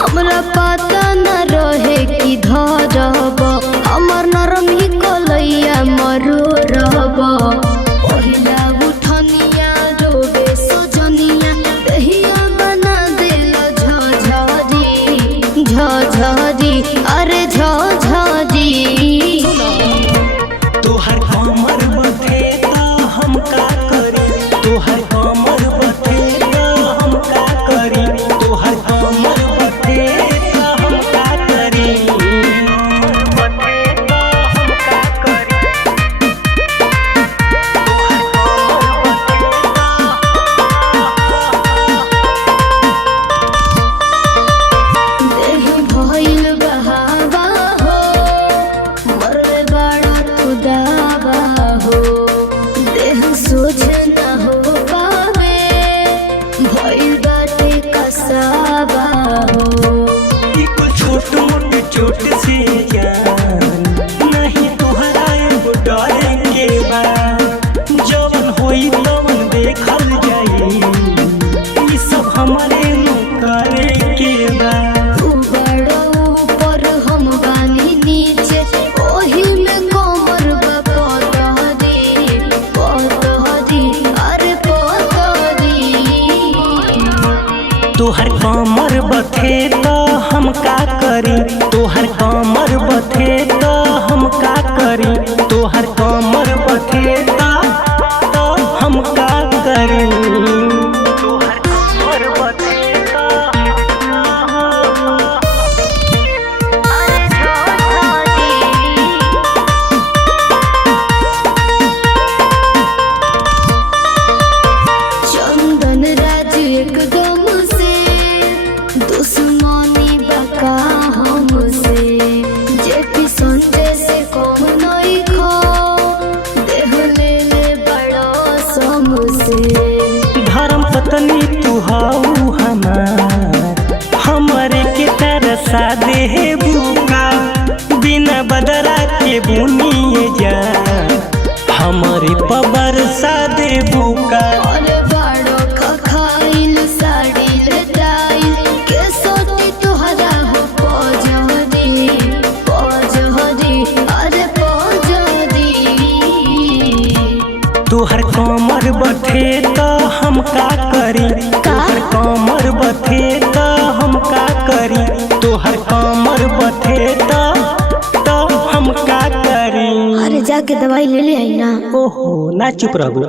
हमरा पता न रहे कि धरब हमर नरम ही कलैया मरो रहब पहिला उठनिया रोबे सजनिया दहिया बना देल झझरी झझरी अरे झझरी तोहर कमर बथे त हम का करी तोहर कमर बथे त हम का करी तोहर कमर बथे त हम का करी देह भइल बहावा हो मरले बड़ा खुदावा हो देह सोच न हो पावे भइल बाटे कसावा हो छोट मोट चोट से जान नहीं तोहरा एगो डरे के बा जवन होई तवन देखल जाई ई सब हमारे नु करे के बा तू बड़ा ऊपर हम बानी नीचे ओही में कमर बा पतहरी अरे पतहरी तोहर कमर बथे त हम का करी तोहर कमर बथे त हम का करी तोहर कमर बथे त हम का करी तोहर कमर बथे त चंदन राज एकदम से दुश्मनी बका हमसे जेपी संजय से कम नहीं खो देह ले ले बड़ा समसे धर्म पत्नी तू हऊ हमारे के तरसा दे बुका बिना बदला के बुनिए जा हमारे पबर सा दे बुका अरे बड़ो खखाइल साड़ी लटाइल के सोती तुहरा हो पजहरी अरे पजहरी तोहर कमर बथे त हम का करी तोहर कमर बथे त हम का करी तोहर कमर बथे त हम का करी अरे जाके दवाई ले ले आई ना ओहो ना चुप रहू।